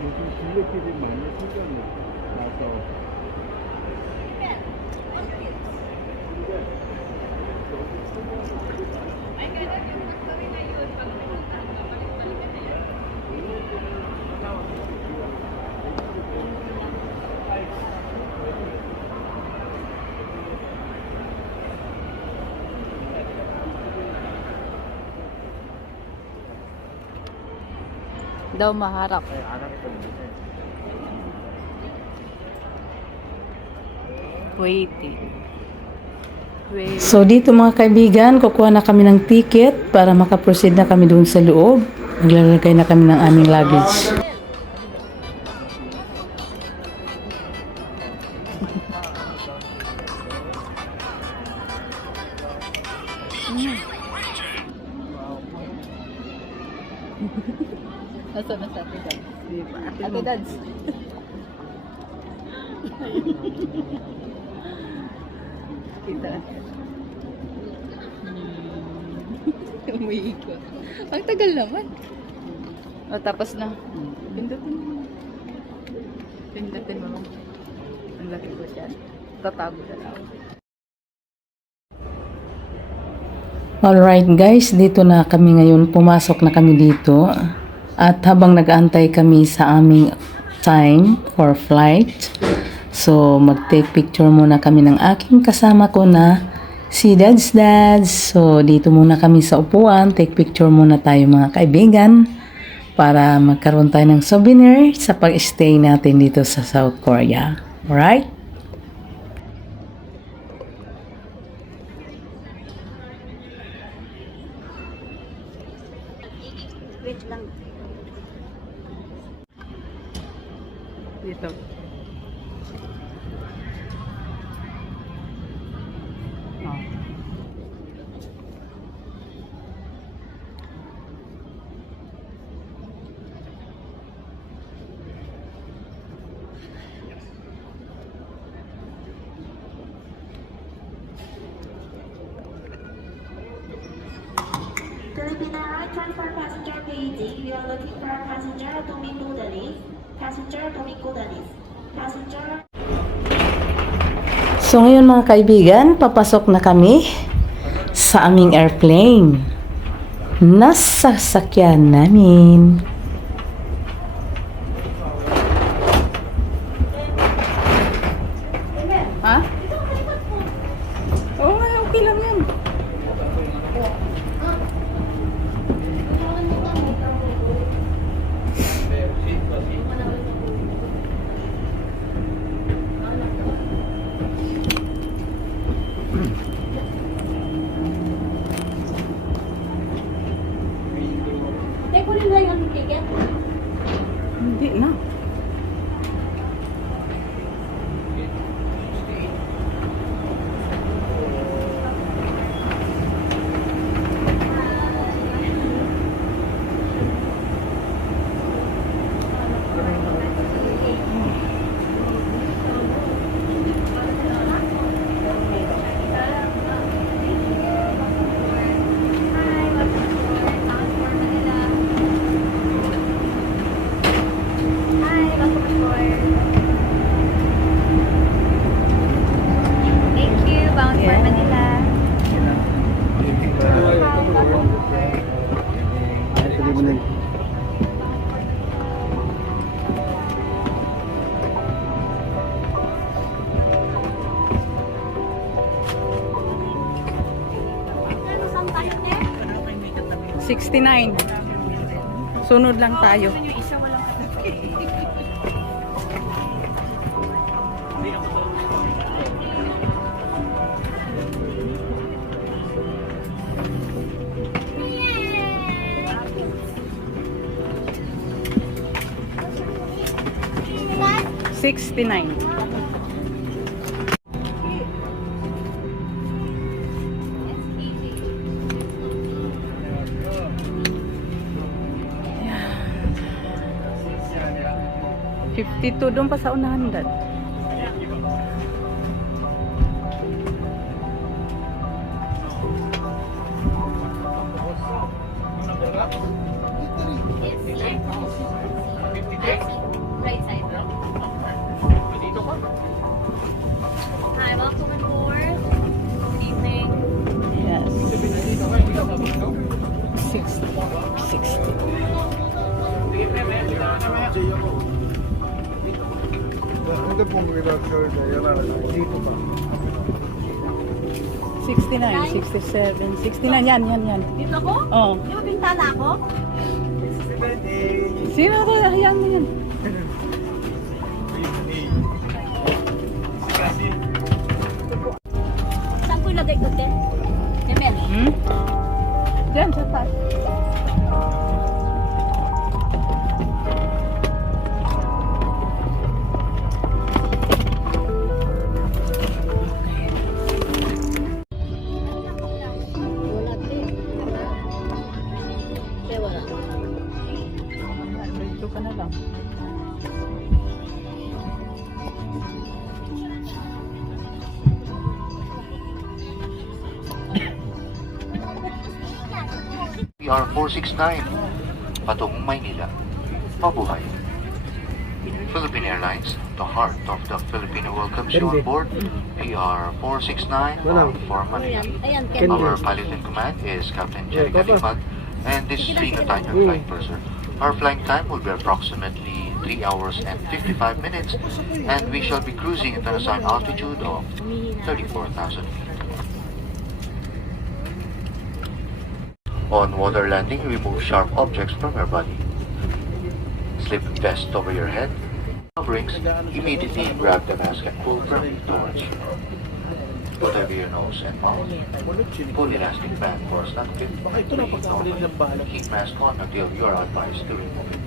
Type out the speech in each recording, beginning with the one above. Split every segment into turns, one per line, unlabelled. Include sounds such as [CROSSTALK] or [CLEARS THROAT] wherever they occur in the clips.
요즘 진료길이 많이 생겼네. 나서.
Daw maharap. Waiting. Wait.
So dito mga kaibigan, kukuha na kami ng ticket para makaproceed na kami doon sa loob. Maglalagay na kami ng aming luggage.
Nasa na sa Ate Dads? Ate Dads. Kita. Hmm. [LAUGHS] Umiikot. Ang tagal naman. O, tapos na. Pindutin mo. Pindutin mo. Ang laki ko siya. Tatago na lang.
Alright guys, dito na kami ngayon. Pumasok na kami dito. At habang nag-aantay kami sa aming time for flight, so mag-take picture muna kami ng aking kasama ko na si Dads Dads. So dito muna kami sa upuan. Take picture muna tayo mga kaibigan para magkaroon tayo ng souvenir sa pag-stay natin dito sa South Korea. Alright?
Dito. Oh.
For passenger page. We are looking for passenger Domingo Dalis. Passenger Domingo Dalis. Passenger
So ngayon mga kaibigan, papasok na kami sa aming airplane. Nasa sakyan namin.
69. Sunod lang tayo. Sixty-nine.
52 doon pa sa unahan dad. 69, 67, 69. Yan, yan, yan.
Dito ko?
Oh.
Di ba bintana ako?
Sino to?
PR 469 patungong Maynila. Mabuhay. Philippine Airlines, the heart of the Filipino welcomes you on board PR 469 bound for Manila. Our pilot in command is Captain Jerry Califag and this is Rino Tanya, flight purser. Our flying time will be approximately 3 hours and 55 minutes and we shall be cruising at an assigned altitude of 34,000 feet. On water landing, remove sharp objects from your body. Slip vest over your head. Coverings, immediately grab the mask and pull firmly towards you. Put over your nose and mouth. Pull elastic band for a snug. Keep mask on until you are advised to remove it.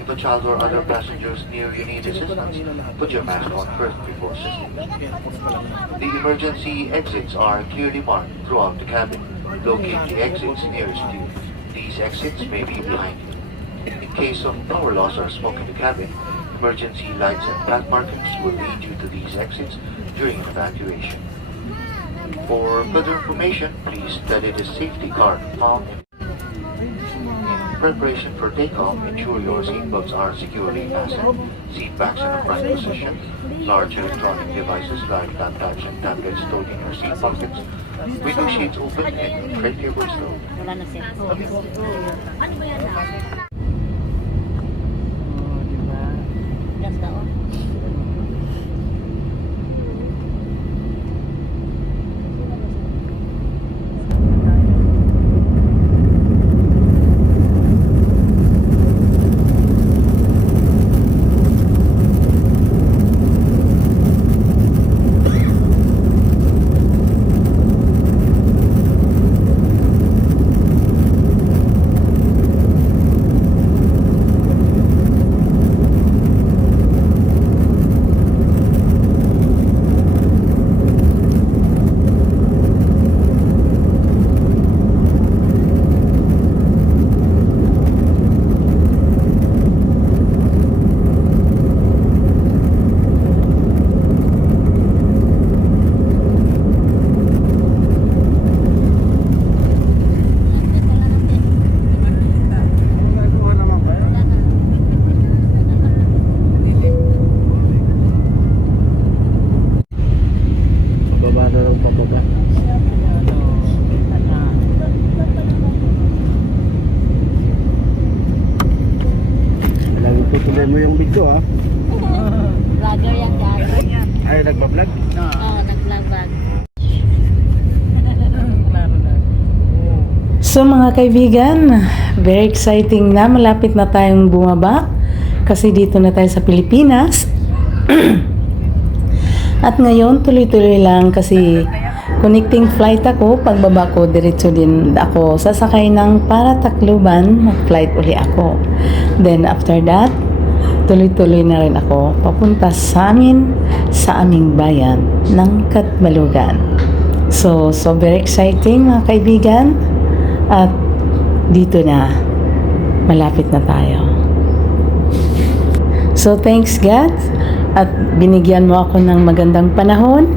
If a child or other passengers near you need assistance, put your mask on first before assisting. The emergency exits are clearly marked throughout the cabin. Locate the exits nearest you. These exits may be behind you. In case of power loss or smoke in the cabin, emergency lights and path markings will lead you to these exits during evacuation. For further information, please study the safety card found preparation for takeoff, ensure your seatbelts are securely fastened, seat backs in a prime position, large electronic devices like laptops and tablets stored in your seat pockets, window shades open and tray tables low.
Tutuloy mo yung video ah.
Vlogger yan, guys.
Ay, nagbablog?
Oo, nag-vlog-vlog.
So mga kaibigan, very exciting na. Malapit na tayong bumaba. Kasi dito na tayo sa Pilipinas. [CLEARS THROAT] At ngayon, tuloy-tuloy lang kasi connecting flight ako. Pagbaba ko, diretso din ako sasakay ng para Tacloban. Mag-flight uli ako. Then after that, tuloy-tuloy na rin ako papunta sa amin, sa aming bayan ng Katmalugan. So, so very exciting mga kaibigan. At dito na, malapit na tayo. So thanks God at binigyan mo ako ng magandang panahon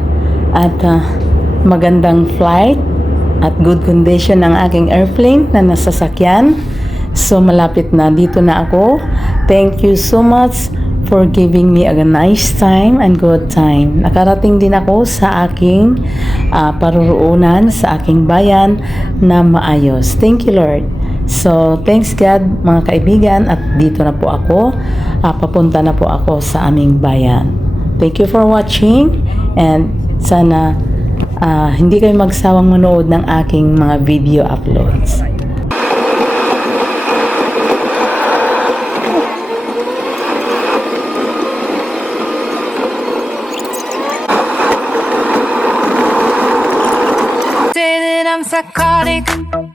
at ah, magandang flight at good condition ng aking airplane na nasasakyan. So malapit na dito na ako. Thank you so much for giving me a nice time and good time. Nakarating din ako sa aking ah, paruroonan, sa aking bayan na maayos. Thank you Lord. So, thanks God mga kaibigan at dito na po ako. Ah, papunta na po ako sa aming bayan. Thank you for watching and sana ah, hindi kayo magsawang manood ng aking mga video uploads.
I'm psychotic,